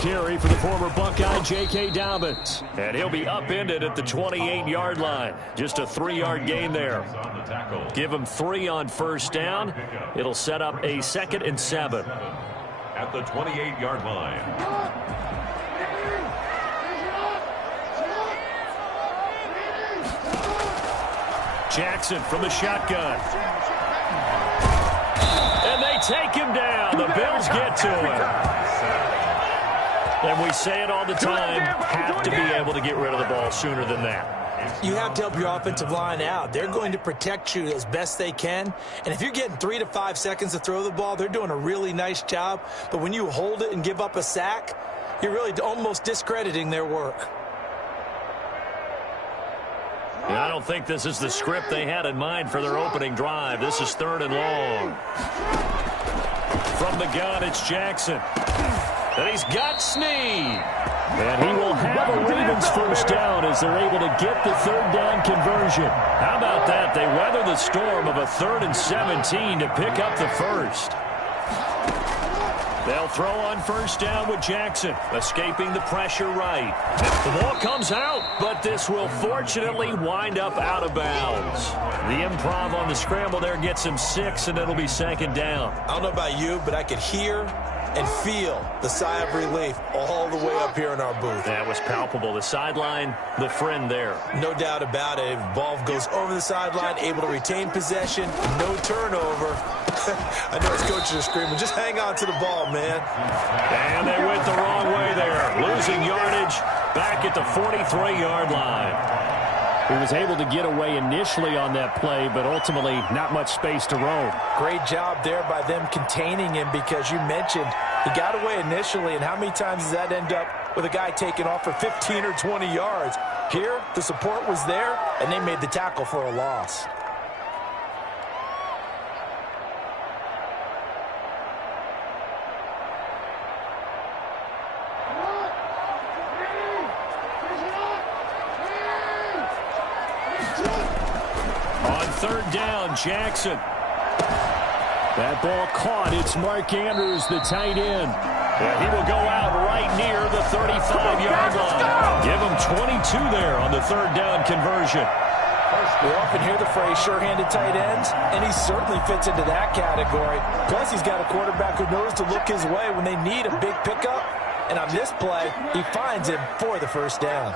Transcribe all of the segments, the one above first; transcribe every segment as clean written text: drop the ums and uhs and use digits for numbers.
carry for the former Buckeye J.K. Dobbins. And he'll be upended at the 28-yard line. Just a 3-yard gain there. Give him 3 on first down. It'll set up a 2nd and 7. At the 28-yard line. Jackson from the shotgun. And they take him down. The Bills get to him. And we say it all the time, have to be able to get rid of the ball sooner than that. You have to help your offensive line out. They're going to protect you as best they can. And if you're getting 3 to 5 seconds to throw the ball, they're doing a really nice job. But when you hold it and give up a sack, you're really almost discrediting their work. I don't think this is the script they had in mind for their opening drive. This is 3rd and long. From the gun, it's Jackson. And he's got Snead. And he will have a Ravens first down as they're able to get the 3rd down conversion. How about that? They weather the storm of a 3rd and 17 to pick up the first. They'll throw on first down with Jackson, escaping the pressure right. The ball comes out, but this will fortunately wind up out of bounds. The improv on the scramble there gets him 6, and it'll be 2nd down. I don't know about you, but I could hear and feel the sigh of relief all the way up here in our booth. That was palpable. The sideline, the friend there. No doubt about it. Ball goes over the sideline, able to retain possession, no turnover. I know his coaches are screaming, just hang on to the ball, man. And they went the wrong way there. Losing yardage back at the 43-yard line. He was able to get away initially on that play, but ultimately not much space to roam. Great job there by them containing him, because you mentioned he got away initially, and how many times does that end up with a guy taking off for 15 or 20 yards? Here, the support was there, and they made the tackle for a loss. Jackson. That ball caught. It's Mark Andrews, the tight end. And he will go out right near the 35-yard line. Give him 22 there on the 3rd down conversion. We often hear the phrase sure-handed tight ends, and he certainly fits into that category. Plus, he's got a quarterback who knows to look his way when they need a big pickup. And on this play, he finds him for the first down.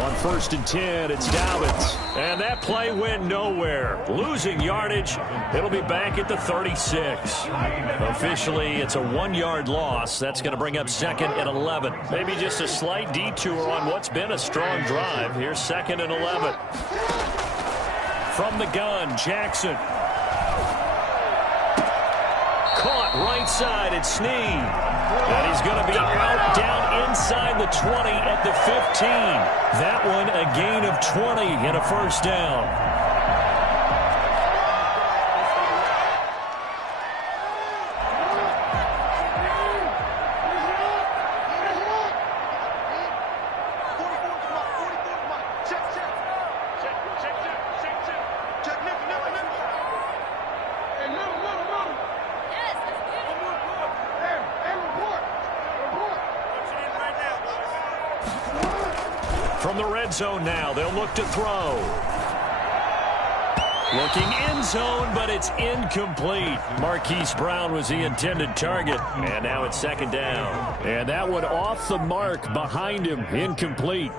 On 1st and 10, it's Dobbins. And that play went nowhere. Losing yardage. It'll be back at the 36. Officially, it's a 1-yard loss. That's going to bring up 2nd and 11. Maybe just a slight detour on what's been a strong drive. Here's 2nd and 11. From the gun, Jackson. Caught right side at Snead. And he's going to be out down inside the 20 at the 15. That one a gain of 20 and a first down. From the red zone now, they'll look to throw. Looking end zone, but it's incomplete. Marquise Brown was the intended target, and now it's 2nd down. And that one off the mark behind him, incomplete.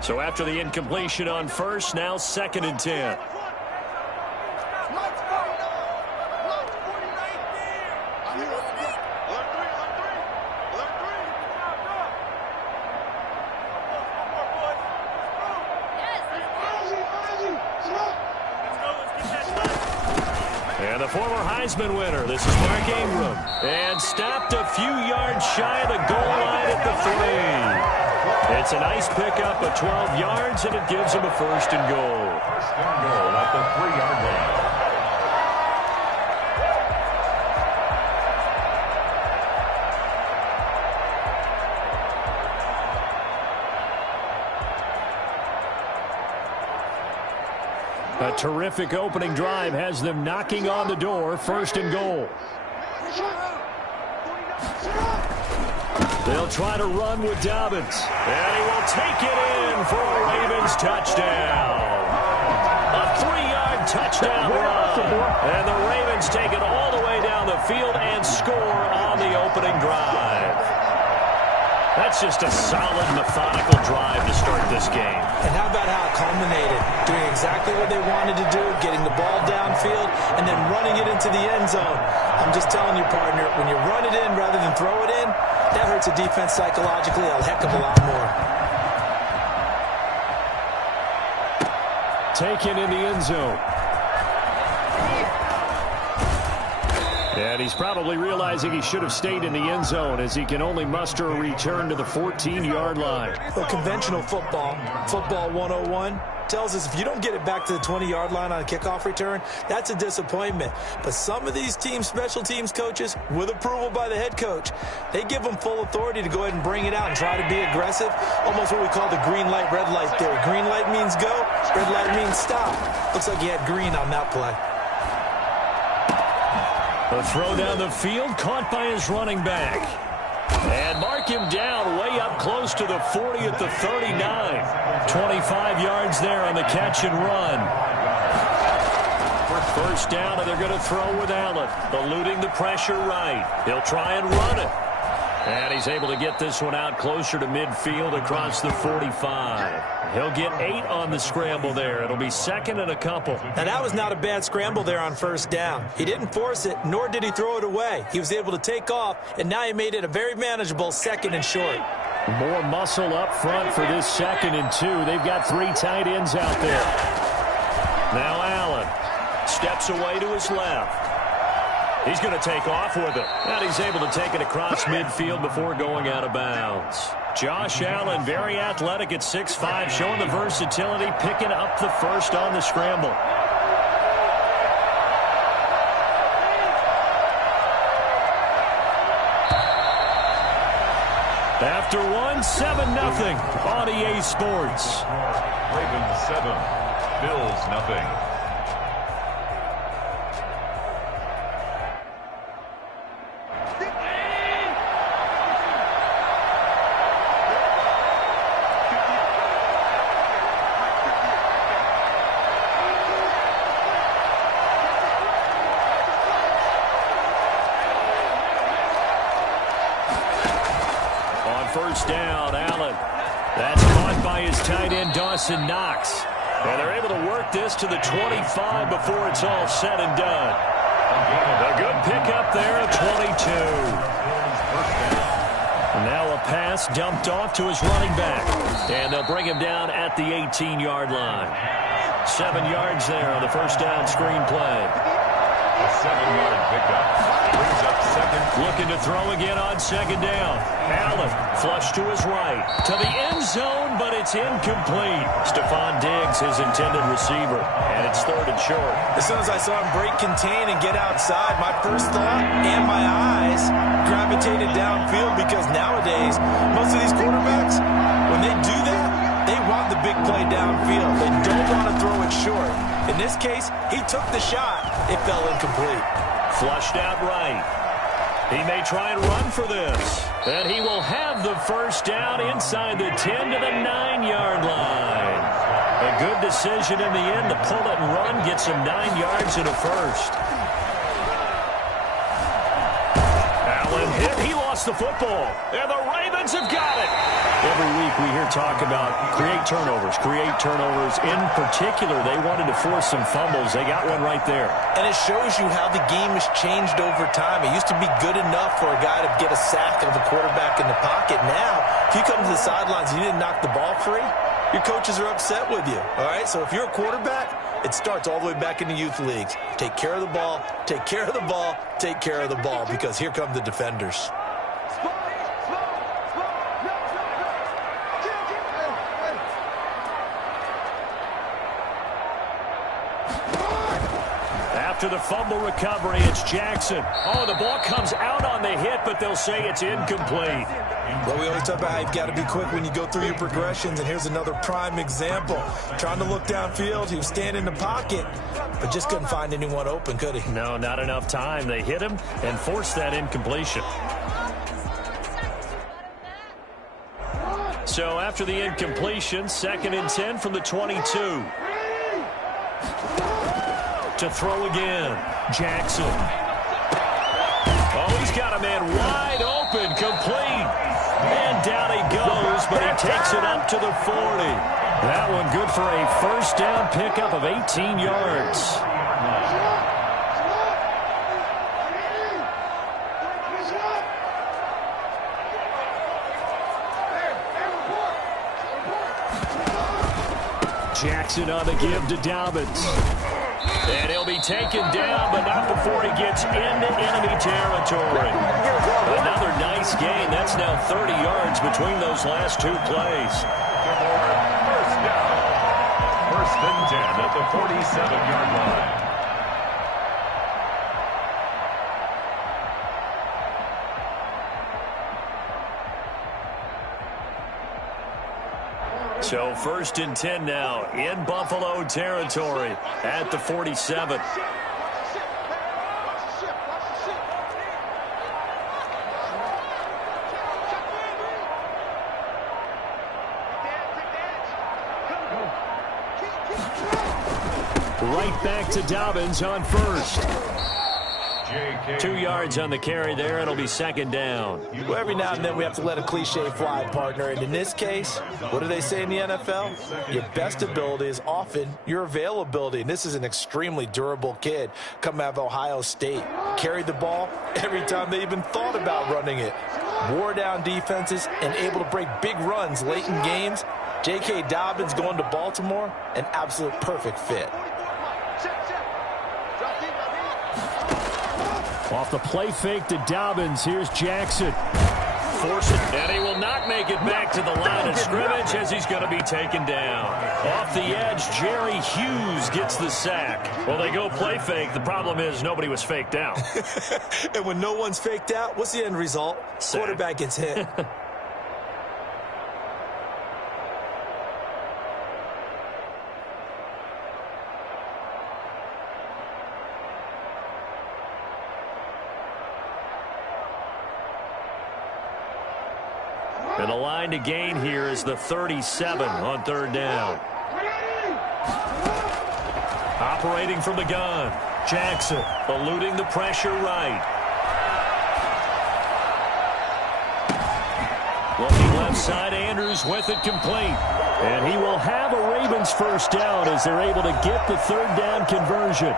So after the incompletion on first, now 2nd and 10. And the former Heisman winner, this is Mark Ingram. And stopped a few yards shy of the goal line at the 3. It's a nice pickup of 12 yards, and it gives him a 1st and goal. 1st and goal at the 3-yard line. A terrific opening drive has them knocking on the door, 1st and goal. They'll try to run with Dobbins. And he will take it in for a Ravens touchdown. A 3-yard touchdown run. And the Ravens take it all the way down the field and score on the opening drive. That's just a solid, methodical drive to start this game. And how about how it culminated? Doing exactly what they wanted to do, getting the ball downfield, and then running it into the end zone. I'm just telling you, partner, when you run it in rather than throw it in, that hurts a defense psychologically a heck of a lot more. Taken in the end zone. And he's probably realizing he should have stayed in the end zone as he can only muster a return to the 14-yard line. Well, conventional football 101, tells us if you don't get it back to the 20-yard line on a kickoff return, that's a disappointment. But some of these special teams coaches, with approval by the head coach, they give them full authority to go ahead and bring it out and try to be aggressive, almost what we call the green light, red light theory. Green light means go, red light means stop. Looks like he had green on that play. A throw down the field, caught by his running back. And mark him down way up close to the 40 at the 39. 25 yards there on the catch and run. First down, and they're going to throw with Allen. Eluding the pressure right. He'll try and run it. And he's able to get this one out closer to midfield across the 45. He'll get 8 on the scramble there. It'll be 2nd and a couple. Now, that was not a bad scramble there on first down. He didn't force it, nor did he throw it away. He was able to take off, and now he made it a very manageable 2nd and short. More muscle up front for this 2nd and 2. They've got 3 tight ends out there. Now Allen steps away to his left. He's going to take off with it. And he's able to take it across midfield before going out of bounds. Josh Allen, very athletic at 6'5", showing the versatility, picking up the first on the scramble. After 1, 7-0 on EA Sports. Ravens 7, Bills nothing. First down, Allen. That's caught by his tight end, Dawson Knox. And they're able to work this to the 25 before it's all said and done. A good pickup there at 22. And now a pass dumped off to his running back. And they'll bring him down at the 18-yard line. 7 yards there on the first down screen play. A 7-yard pickup. Brings up 2nd. Looking to throw again on 2nd down. Allen flush to his right. To the end zone, but it's incomplete. Stephon Diggs, his intended receiver. And it's 3rd and short. As soon as I saw him break contain and get outside, my first thought and my eyes gravitated downfield because nowadays, most of these quarterbacks, when they do that, they want the big play downfield. They don't want to throw it short. In this case, he took the shot. It fell incomplete. Flushed out right. He may try and run for this. And he will have the first down inside the 10 to the 9-yard line. A good decision in the end to pull it and run, get some 9 yards and a first. Allen hit. He lost the football. And the Ravens have got it. Every week we hear talk about create turnovers. In particular, they wanted to force some fumbles. They got one right there. And it shows you how the game has changed over time. It used to be good enough for a guy to get a sack of a quarterback in the pocket. Now, if you come to the sidelines and you didn't knock the ball free, your coaches are upset with you. All right, so if you're a quarterback, it starts all the way back in the youth leagues. Take care of the ball, take care of the ball, take care of the ball, because here come the defenders. after the fumble recovery, it's Jackson. Oh, the ball comes out on the hit, but they'll say it's incomplete. Well, we always talk about how you've got to be quick when you go through your progressions, and here's another prime example. Trying to look downfield, he was standing in the pocket, but just couldn't find anyone open, could he? No, not enough time. They hit him and forced that incompletion. So after the incompletion, 2nd and 10 from the 22. To throw again, Jackson. Oh, he's got a man wide open, complete. And down he goes, but he takes it up to the 40. That one good for a first down pickup of 18 yards. Jackson on the give to Dobbins. And he'll be taken down, but not before he gets into enemy territory. Another nice gain. That's now 30 yards between those last two plays. First down. 1st and 10 at the 47-yard line. So 1st and 10 now in Buffalo territory at the 47. Right back to Dobbins on first. 2 yards on the carry there. It'll be 2nd down. Well, every now and then we have to let a cliche fly, partner. And in this case, what do they say in the NFL? Your best ability is often your availability. And this is an extremely durable kid coming out of Ohio State. Carried the ball every time they even thought about running it. Wore down defenses and able to break big runs late in games. J.K. Dobbins going to Baltimore, an absolute perfect fit. Off the play fake to Dobbins, here's Jackson. Force it, and he will not make it back to the line of scrimmage as he's going to be taken down. Off the edge, Jerry Hughes gets the sack. Well, they go play fake. The problem is nobody was faked out. And when no one's faked out, what's the end result? Sack. Quarterback gets hit. And the line to gain here is the 37 on 3rd down. Operating from the gun, Jackson eluding the pressure right. Looking left side, Andrews with it complete. And he will have a Ravens first down as they're able to get the 3rd down conversion.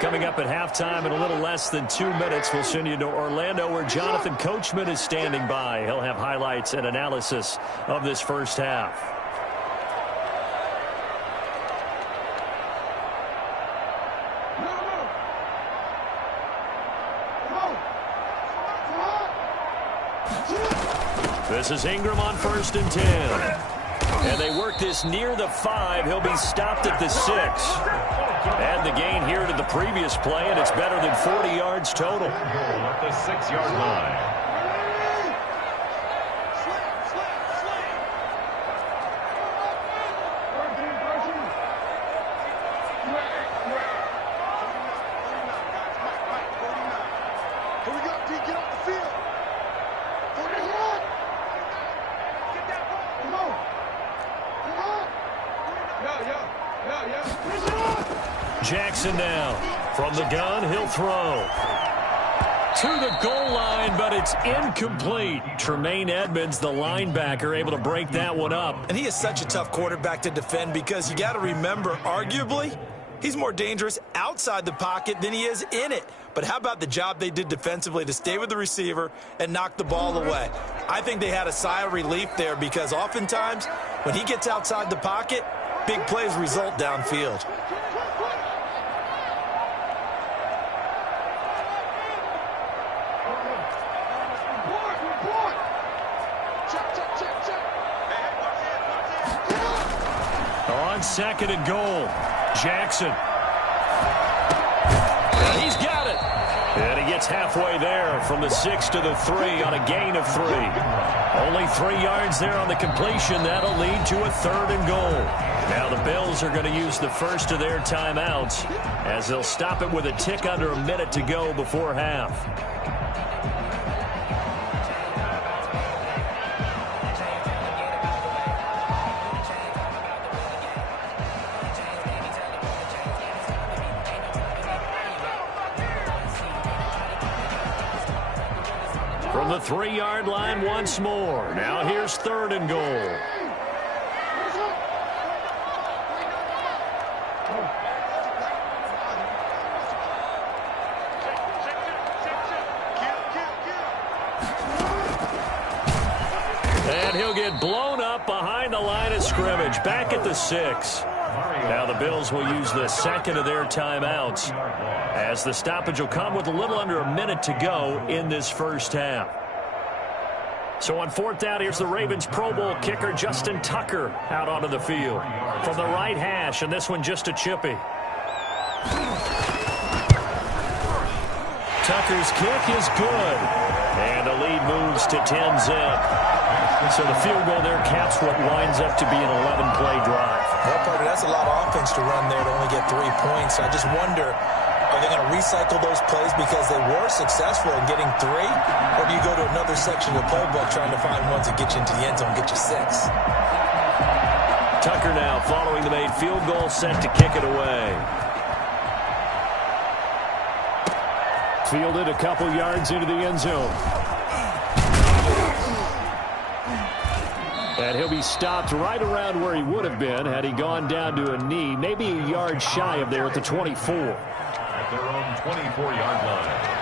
Coming up at halftime in a little less than 2 minutes, we'll send you to Orlando where Jonathan Coachman is standing by. He'll have highlights and analysis of this first half. This is Ingram on 1st and 10. And they work this near the 5. He'll be stopped at the 6. And the gain here to the previous play, and it's better than 40 yards total. At the 6-yard line. Jackson now. From the gun, he'll throw. To the goal line, but it's incomplete. Tremaine Edmonds, the linebacker, able to break that one up. And he is such a tough quarterback to defend because you got to remember, arguably, he's more dangerous outside the pocket than he is in it. But how about the job they did defensively to stay with the receiver and knock the ball away? I think they had a sigh of relief there because oftentimes when he gets outside the pocket, big plays result downfield. On second and goal, Jackson. And he's got it. And he gets halfway there from the 6 to the 3 on a gain of 3. Only 3 yards there on the completion. That'll lead to a 3rd and goal. Now the Bills are going to use the first of their timeouts as they'll stop it with a tick under a minute to go before half. From the 3-yard line once more. Now here's 3rd and goal. And he'll get blown up behind the line of scrimmage, back at the 6. Now the Bills will use the second of their timeouts as the stoppage will come with a little under a minute to go in this first half. So on 4th down, here's the Ravens Pro Bowl kicker Justin Tucker out onto the field from the right hash, and this one just a chippy. Tucker's kick is good, and the lead moves to 10-zip. So the field goal there caps what winds up to be an 11-play drive. Well, Parker, that's a lot of offense to run there to only get 3 points. I just wonder, are they going to recycle those plays because they were successful in getting 3? Or do you go to another section of the playbook trying to find ones that get you into the end zone and get you 6? Tucker now following the made field goal, set to kick it away. Fielded a couple yards into the end zone. And he'll be stopped right around where he would have been had he gone down to a knee, maybe a yard shy of there at the 24. At their own 24-yard line.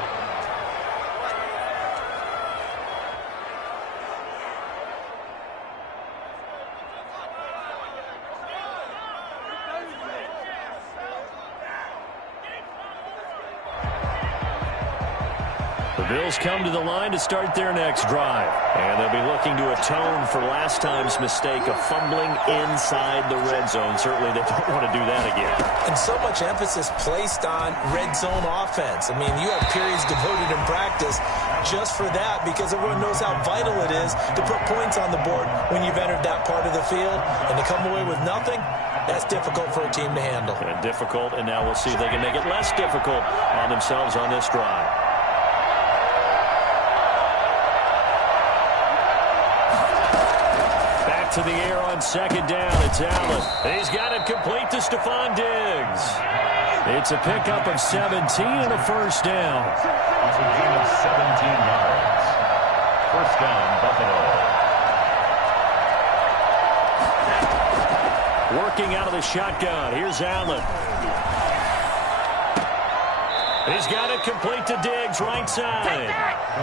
Bills come to the line to start their next drive. And they'll be looking to atone for last time's mistake of fumbling inside the red zone. Certainly they don't want to do that again. And so much emphasis placed on red zone offense. I mean, you have periods devoted in practice just for that because everyone knows how vital it is to put points on the board when you've entered that part of the field. And to come away with nothing, that's difficult for a team to handle. And difficult, and now we'll see if they can make it less difficult on themselves on this drive. To the air on second down. It's Allen. He's got it complete to Stephon Diggs. It's a pickup of 17 and a first down. It's a gain of 17 yards. First down, Buffalo. Working out of the shotgun. Here's Allen. He's got it complete to Diggs, right side.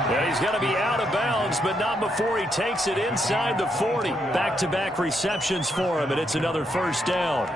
Yeah, he's going to be out of bounds, but not before he takes it inside the 40. Back-to-back receptions for him, and it's another first down.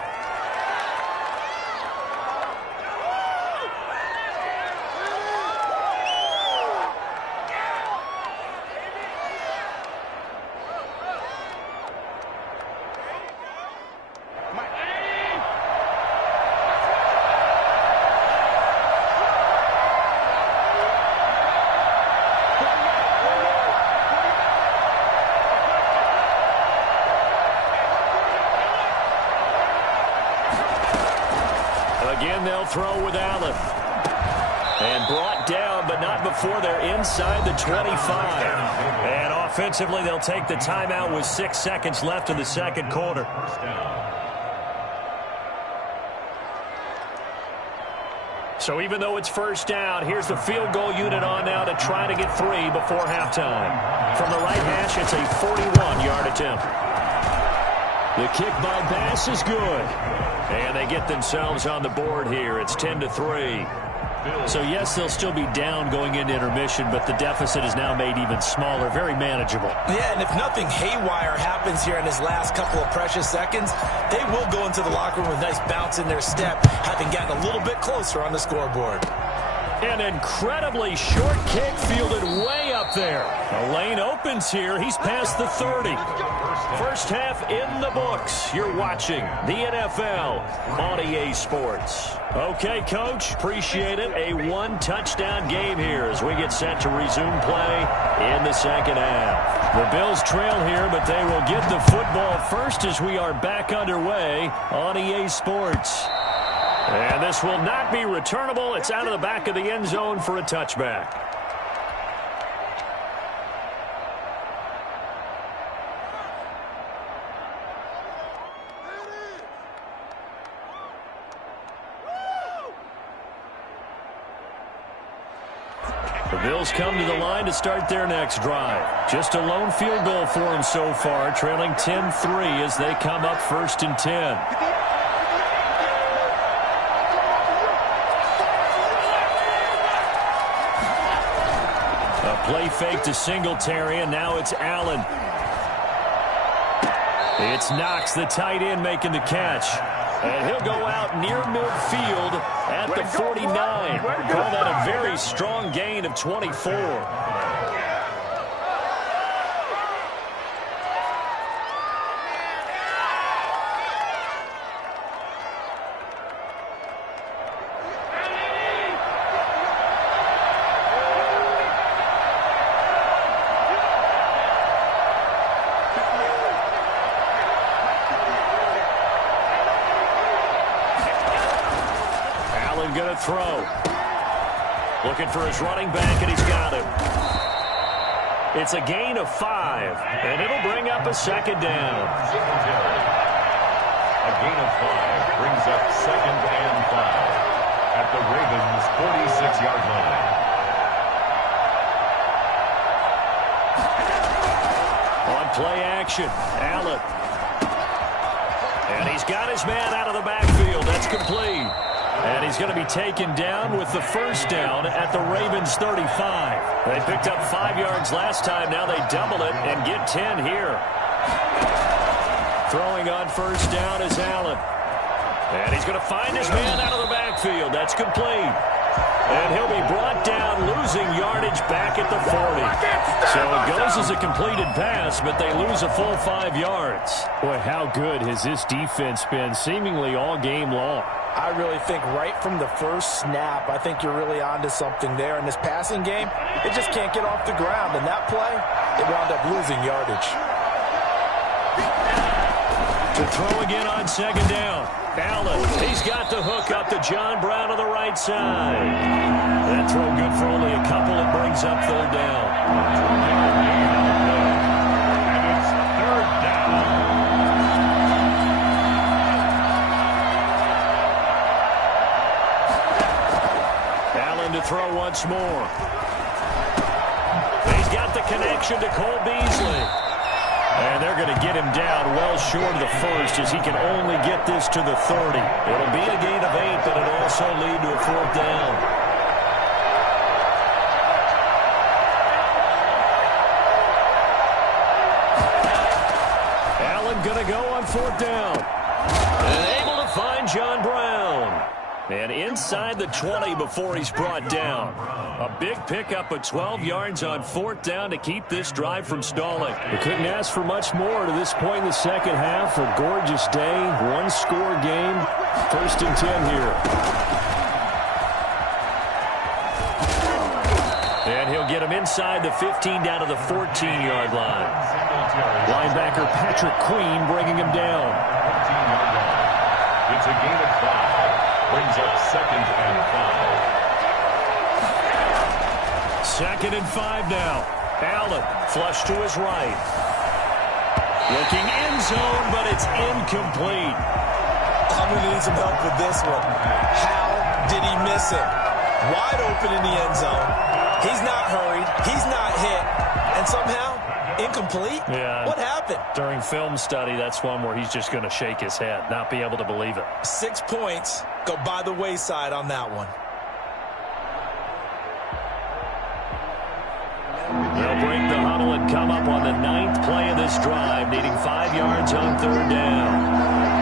Again, they'll throw with Allen. And brought down, but not before they're inside the 25. And offensively, they'll take the timeout with 6 seconds left in the second quarter. So even though it's first down, here's the field goal unit on now to try to get 3 before halftime. From the right hash, it's a 41-yard attempt. The kick by Bass is good. And they get themselves on the board here. It's 10-3. So, yes, they'll still be down going into intermission, but the deficit is now made even smaller, very manageable. Yeah, and if nothing haywire happens here in his last couple of precious seconds, they will go into the locker room with a nice bounce in their step, having gotten a little bit closer on the scoreboard. An incredibly short kick fielded way up there. The lane opens here. He's past the 30. First half in the books. You're watching the NFL on EA Sports. Okay, Coach, appreciate it. A one-touchdown game here as we get set to resume play in the second half. The Bills trail here, but they will get the football first as we are back underway on EA Sports. And this will not be returnable. It's out of the back of the end zone for a touchback. The Bills come to the line to start their next drive. Just a lone field goal for them so far, trailing 10-3 as they come up 1st and 10. Play fake to Singletary, and now it's Allen. It's Knox, the tight end, making the catch. And he'll go out near midfield at the 49. Call that a very strong gain of 24. Going to throw. Looking for his running back, and he's got him. It's a gain of 5, and it'll bring up a second down. A gain of 5 brings up 2nd and 5 at the Ravens' 46-yard line. On play action, Allen. And he's got his man out of the backfield. That's complete. And he's going to be taken down with the first down at the Ravens' 35. They picked up 5 yards last time. Now they double it and get 10 here. Throwing on first down is Allen. And he's going to find his man out of the backfield. That's complete. And he'll be brought down, losing yardage back at the 40. So it goes as a completed pass, but they lose a full 5 yards. Boy, how good has this defense been seemingly all game long. I really think right from the first snap, I think you're really onto something there. In this passing game, it just can't get off the ground. And that play, it wound up losing yardage. To throw again on second down. Allen, he's got the hook up to John Brown on the right side. That throw good for only a couple. It brings up 3rd down. And it's 3rd down. Allen to throw once more. He's got the connection to Cole Beasley. And they're going to get him down well short of the first as he can only get this to the 30. It'll be a gain of 8, but it'll also lead to a 4th down. Allen going to go on 4th down. And able to find John Brown. And inside the 20 before he's brought down. A big pickup of 12 yards on 4th down to keep this drive from stalling. We couldn't ask for much more to this point in the second half. A gorgeous day, one-score game. 1st and 10 here. And he'll get him inside the 15 down to the 14-yard line. Linebacker Patrick Queen bringing him down. 14-yard line. It's a gain of 5. Brings up 2nd and 5. 2nd and 5 now. Allen flush to his right. Looking end zone, but it's incomplete. I'm going to need some help with this one. How did he miss it? Wide open in the end zone. He's not hurried. He's not hit. And somehow, incomplete? Yeah. What happened? During film study, that's one where he's just going to shake his head, not be able to believe it. 6 points go by the wayside on that one. They'll break the huddle and come up on the 9th play of this drive, needing 5 yards on 3rd down.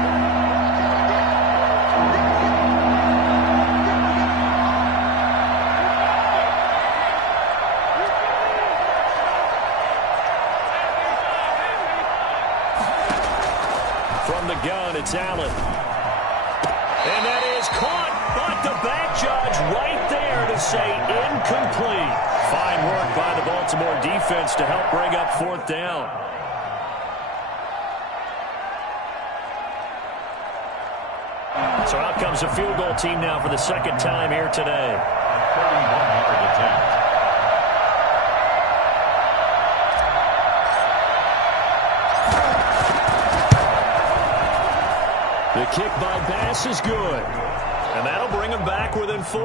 It's Allen. And that is caught, but the back judge right there to say incomplete. Fine work by the Baltimore defense to help bring up 4th down. So out comes a field goal team now for the 2nd time here today. 31-yard attempt. The kick by Bass is good. And that'll bring them back within 4.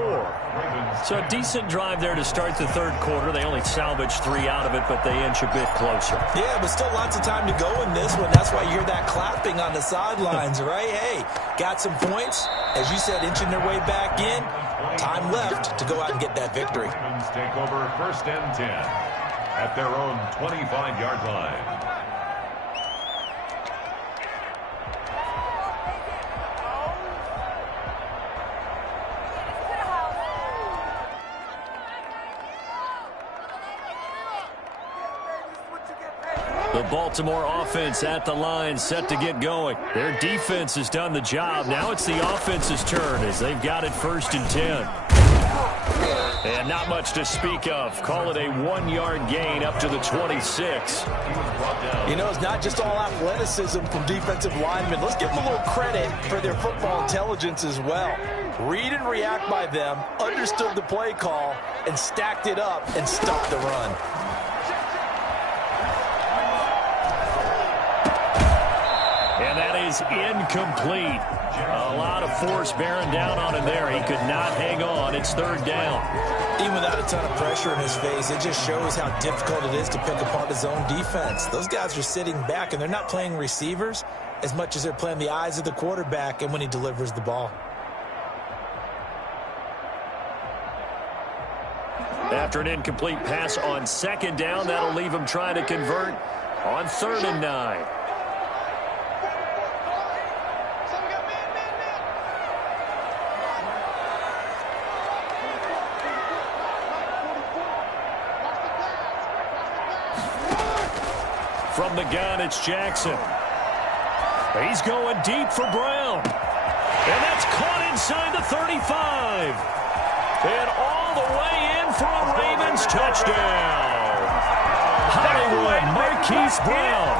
So a decent drive there to start the 3rd quarter. They only salvaged 3 out of it, but they inch a bit closer. Yeah, but still lots of time to go in this one. That's why you hear that clapping on the sidelines, right? Hey, got some points. As you said, inching their way back in. Time left to go out and get that victory. Ravens take over 1st and 10 at their own 25-yard line. The Baltimore offense at the line, set to get going. Their defense has done the job. Now it's the offense's turn as they've got it 1st and 10. And not much to speak of. Call it a 1-yard gain up to the 26. You know, it's not just all athleticism from defensive linemen. Let's give them a little credit for their football intelligence as well. Read and react by them, understood the play call, and stacked it up and stopped the run. And that is incomplete. A lot of force bearing down on him there. He could not hang on. It's 3rd down. Even without a ton of pressure in his face, it just shows how difficult it is to pick apart his own defense. Those guys are sitting back, and they're not playing receivers as much as they're playing the eyes of the quarterback and when he delivers the ball. After an incomplete pass on 2nd down, that'll leave him trying to convert on 3rd and 9. From the gun, it's Jackson. He's going deep for Brown. And that's caught inside the 35. And all the way in for a Ravens touchdown. Hollywood, Marquise Brown,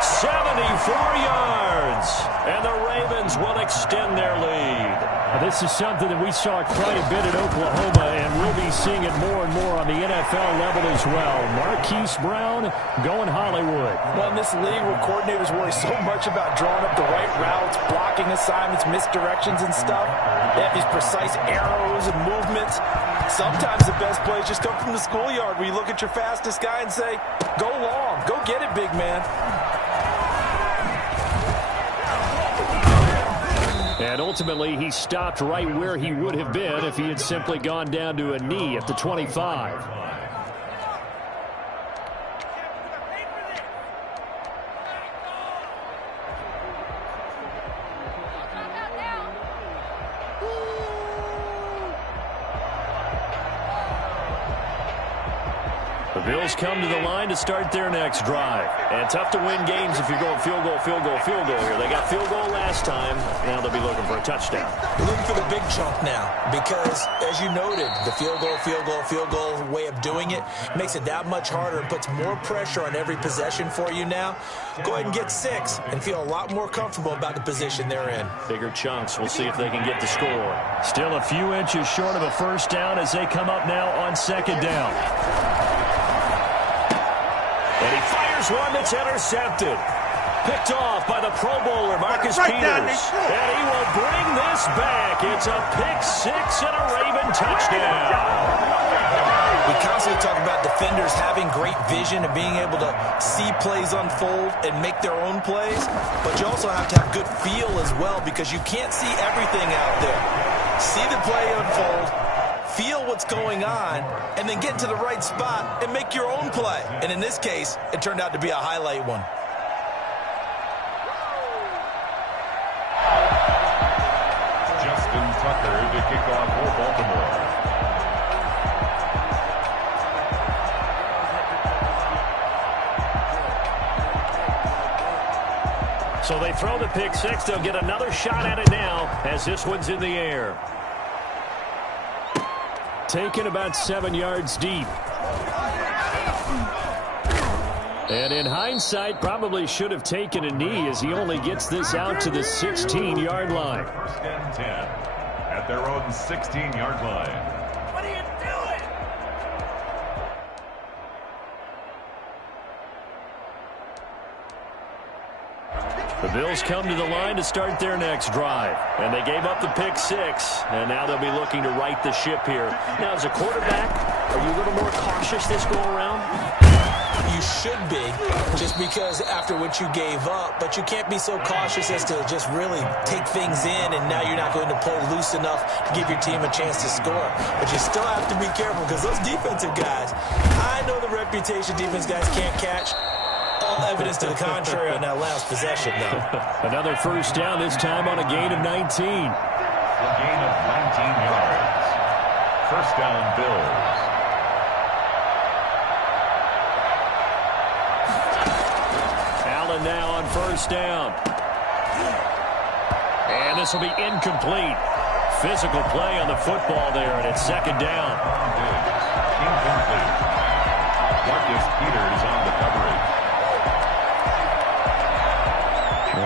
74 yards. And the Ravens will extend their lead. This is something that we saw quite a bit at Oklahoma, and we'll be seeing it more and more on the NFL level as well. Marquise Brown going Hollywood. Well, in this league where coordinators worry so much about drawing up the right routes, blocking assignments, misdirections and stuff, they have these precise arrows and movements. Sometimes the best plays just come from the schoolyard where you look at your fastest guy and say, go long, go get it, big man. And ultimately, he stopped right where he would have been if he had simply gone down to a knee at the 25. The Bills come to the line to start their next drive. And tough to win games if you're going field goal, field goal, field goal here. They got field goal last time. Now they'll be looking for a touchdown. Looking for the big chunk now because, as you noted, the field goal way of doing it makes it that much harder and puts more pressure on every possession for you now. Go ahead and get 6 and feel a lot more comfortable about the position they're in. Bigger chunks. We'll see if they can get the score. Still a few inches short of a first down as they come up now on 2nd down. And he fires one that's intercepted. Picked off by the Pro Bowler, Marcus Peters. And he will bring this back. It's a pick 6 and a Raven touchdown. We constantly talk about defenders having great vision and being able to see plays unfold and make their own plays. But you also have to have good feel as well because you can't see everything out there. See the play unfold, feel what's going on, and then get to the right spot and make your own play. And in this case, it turned out to be a highlight one. Justin Tucker to kick off for Baltimore. So they throw the pick six. They'll get another shot at it now as this one's in the air. Taken about 7 yards deep. And in hindsight, probably should have taken a knee as he only gets this out to the 16-yard line. First and 10 at their own 16-yard line. What are you doing? The Bills come to the line to start their next drive. And they gave up the pick six. And now they'll be looking to right the ship here. Now, as a quarterback, are you a little more cautious this go-around? You should be, just because after what you gave up, but you can't be so cautious as to just really take things in, and now you're not going to play loose enough to give your team a chance to score. But you still have to be careful because those defensive guys, I know the reputation defense guys can't catch. All evidence to the contrary on that last possession, though. Another first down, this time on a gain of 19. A gain of 19 yards. First down, Bills. Allen now on first down. And this will be incomplete. Physical play on the football there, and it's second down. Incomplete. Marcus Peters on the coverage.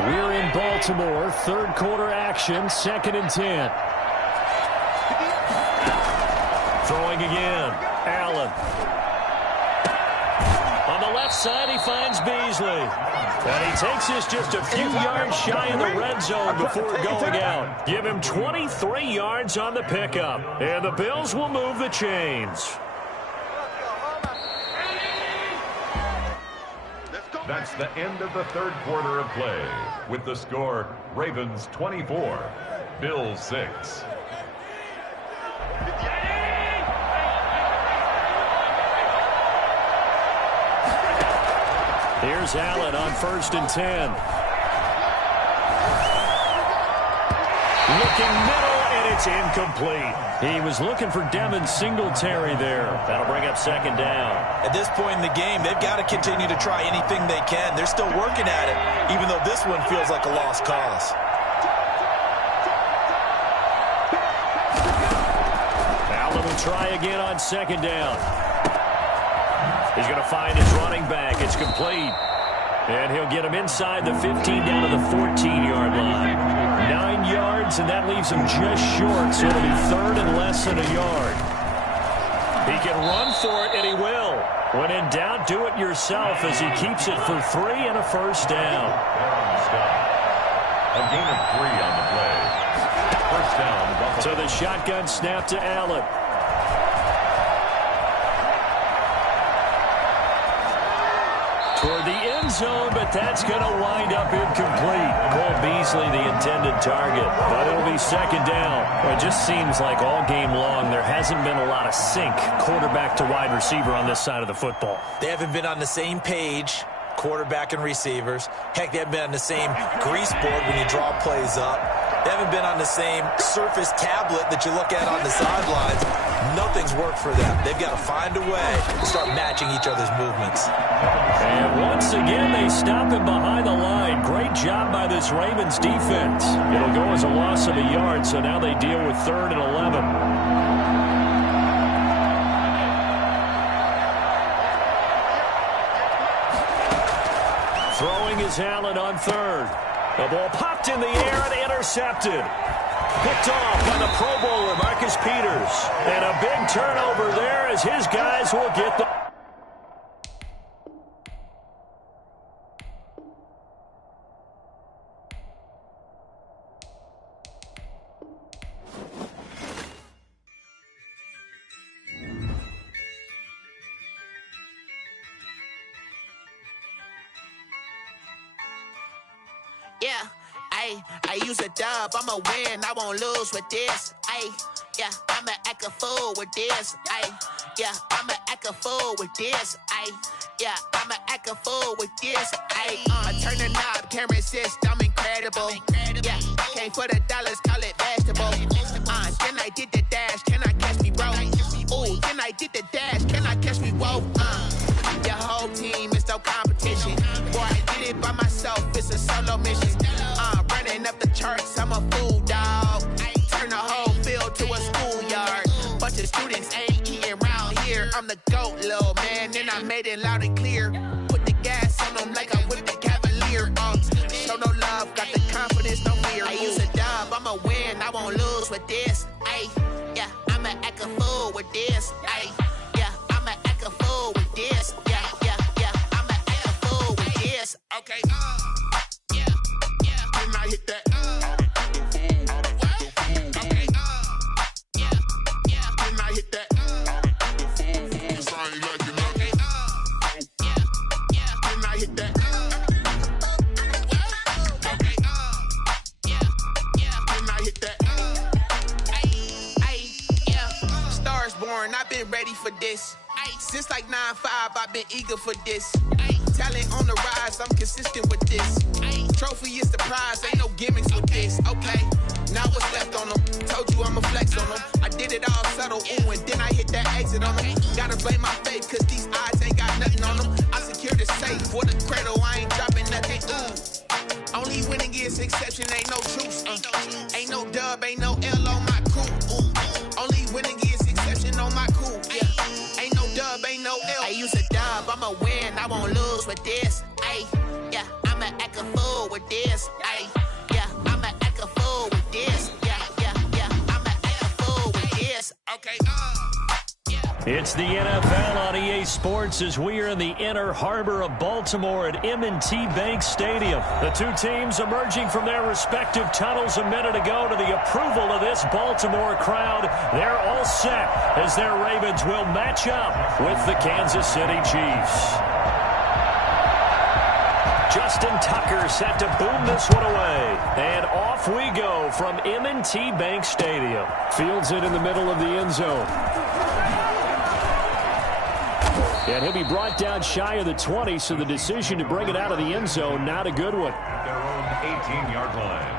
We're in Baltimore, third quarter action, 2nd and 10. Throwing again, Allen. On the left side, he finds Beasley. And he takes this just a few yards shy in the red zone before going out. Give him 23 yards on the pickup. And the Bills will move the chains. That's the end of the third quarter of play. With the score, Ravens 24, Bills 6. Here's Allen on first and 10. Looking middle, and it's incomplete. He was looking for Devin Singletary there. That'll bring up second down. At this point in the game, they've got to continue to try anything they can. They're still working at it, even though this one feels like a lost cause. Allen will try again on second down. He's going to find his running back. It's complete. And he'll get him inside the 15 down to the 14-yard line. 9 yards, and that leaves him just short, so it'll be third and less than a yard. He can run for it, and he will. When in doubt, do it yourself as he keeps it for 3 and a first down. A gain of 3 on the play. First down, Buffalo. So the shotgun snap to Allen. Toward the end zone, but that's going to wind up incomplete. Cole Beasley, the intended target, but it'll be second down. Well, it just seems like all game long there hasn't been a lot of sync quarterback to wide receiver on this side of the football. They haven't been on the same page, quarterback and receivers. Heck, they haven't been on the same grease board when you draw plays up. They haven't been on the same Surface tablet that you look at on the sidelines. Nothing's worked for them. They've got to find a way to start matching each other's movements. And once again, they stop him behind the line. Great job by this Ravens defense. It'll go as a loss of a yard, so now they deal with 3rd and 11. Throwing is Allen on 3rd. The ball popped in the air and intercepted. Picked off by the Pro Bowler, Marcus Peters. And a big turnover there as his guys will get the... Yeah, I use a dub, I'ma win, I won't lose with this. Yeah, I'ma act a fool with this. Yeah, I'ma act a fool with this. Yeah, I'ma act a fool with this. I turn the knob, can't resist, I'm incredible. Yeah, came for the dollars, call it vegetable. Then I did the dash, can I catch me, bro? Ooh, then I did the dash, can I catch me, whoa? Your whole team is no competition. Boy, I did it by myself, it's a solo mission. I'm a fool, dog. Turn the whole field to a schoolyard. Bunch of students ain't eating round here. I'm the GOAT, little man, and I made it loud and clear. Put the gas on them like I whipped the Cavalier. Show no love, got the confidence, no fear. I use a dub, I'ma win, I won't lose with this. Ay, yeah, I'ma act a fool with this. Ay, yeah, I'ma act a fool with this. Yeah, yeah, yeah, I'ma act a fool with this. Okay, yeah, yeah, and I hit that. I've been ready for this. Since like 9-5, I've been eager for this. Talent on the rise, I'm consistent with this. Trophy is the prize, ain't no gimmicks with this. Okay, now what's left on them? Told you I'ma flex on them. I did it all subtle, ooh, and then I hit that exit on them. Gotta blame my faith, cause these eyes ain't got nothing on them. I secured the safe for the cradle, I ain't dropping nothing, ooh. Only winning is exception, ain't no truce. Ain't no dub, ain't no L on my crew, ooh. Only winning is exception on my cool, yeah. Ain't no dub, ain't no L. I use a dub, I'ma win, I won't lose with this. Ay, yeah, I'ma act a fool with this. Ay, yeah, I'ma act a fool with this. Yeah, yeah, yeah, I'ma act a fool with this. Okay, It's the NFL on EA Sports as we are in the inner harbor of Baltimore at M&T Bank Stadium. The two teams emerging from their respective tunnels a minute ago to the approval of this Baltimore crowd. They're all set as their Ravens will match up with the Kansas City Chiefs. Justin Tucker set to boom this one away. And off we go from M&T Bank Stadium. Fields it in the middle of the end zone. And he'll be brought down shy of the 20, so the decision to bring it out of the end zone, not a good one. At their own 18-yard line.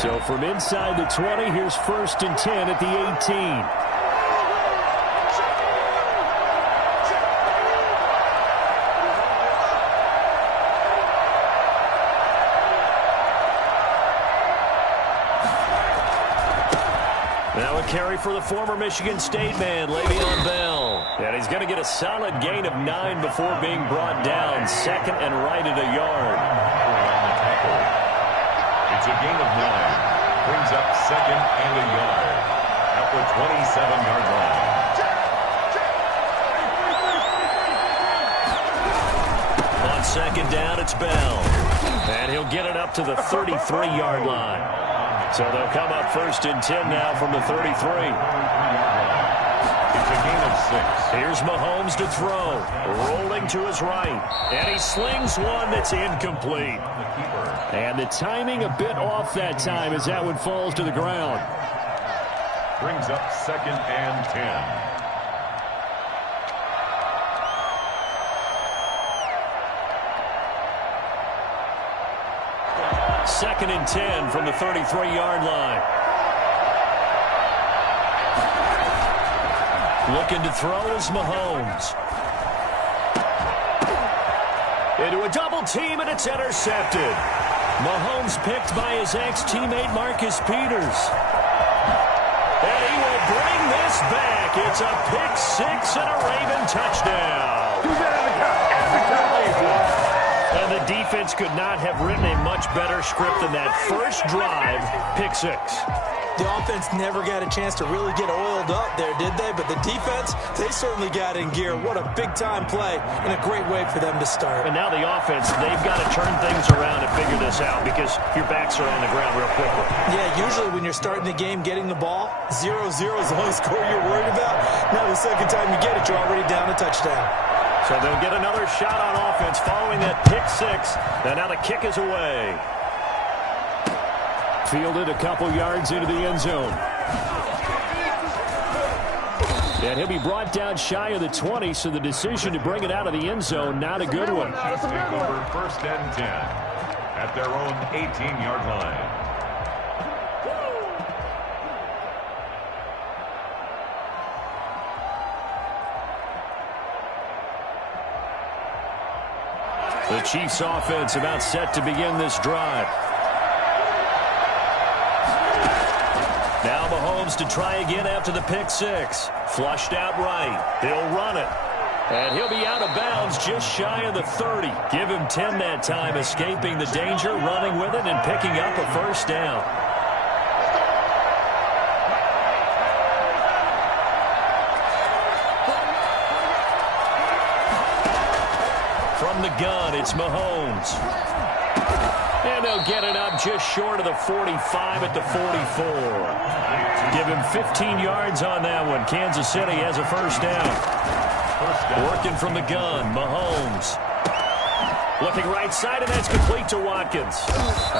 So from inside the 20, here's 1st and 10 at the 18. Now a carry for the former Michigan State man, Le'Veon Bell. And he's going to get a solid gain of 9 before being brought down. 2nd and right at a yard. It's a gain of 9. Brings up 2nd and a yard at the 27-yard line. On 2nd down, it's Bell. And he'll get it up to the 33-yard line. So they'll come up 1st and 10 now from the 33. It's a gain of 6. Here's Mahomes to throw. Rolling to his right. And he slings one that's incomplete. And the timing a bit off that time as that one falls to the ground. Brings up 2nd and 10. 2nd and 10 from the 33-yard line. Looking to throw is Mahomes. Into a double team, and it's intercepted. Mahomes picked by his ex-teammate Marcus Peters. And he will bring this back. It's a pick six and a Raven touchdown. And the defense could not have written a much better script than that first drive, pick six. The offense never got a chance to really get oiled up there, did they? But the defense, they certainly got in gear. What a big-time play and a great way for them to start. And now the offense, they've got to turn things around and figure this out because your backs are on the ground real quickly. Yeah, usually when you're starting the game getting the ball, 0-0 is the only score you're worried about. Now the second time you get it, you're already down a touchdown. So they'll get another shot on offense following that pick six. And now the kick is away. Fielded a couple yards into the end zone. And he'll be brought down shy of the 20, so the decision to bring it out of the end zone, not a good one. Take over 1st and 10 at their own 18-yard line. The Chiefs offense about set to begin this drive. Now Mahomes to try again after the pick six. Flushed out right. He'll run it. And he'll be out of bounds just shy of the 30. Give him 10 that time, escaping the danger, running with it, and picking up a first down. From the gun, it's Mahomes. And they'll get it up just short of the 45 at the 44. Give him 15 yards on that one. Kansas City has a first down. Working from the gun, Mahomes. Looking right side, and that's complete to Watkins.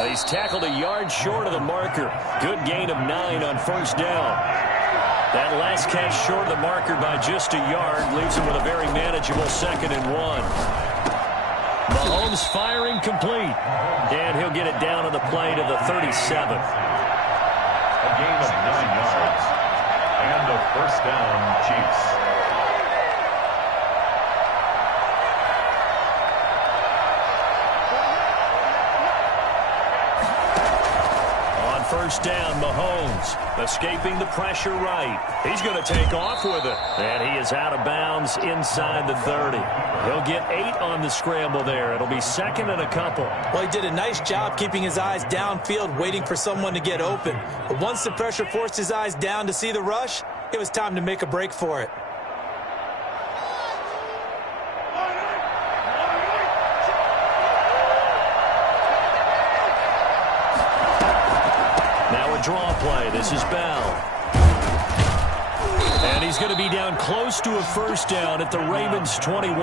He's tackled a yard short of the marker. Good gain of 9 on first down. That last catch short of the marker by just a yard leaves him with a very manageable 2nd and 1. Mahomes firing complete. And he'll get it down on the play to the 37. A gain of 9 yards. And a first down, Chiefs. On first down, Mahomes escaping the pressure right. He's going to take off with it. And he is out of bounds inside the 30. He'll get 8 on the scramble there. It'll be 2nd and a couple. Well, he did a nice job keeping his eyes downfield, waiting for someone to get open. But once the pressure forced his eyes down to see the rush, it was time to make a break for it. Now a draw play. This is Bell. And he's going to be down close to a first down at the Ravens 21.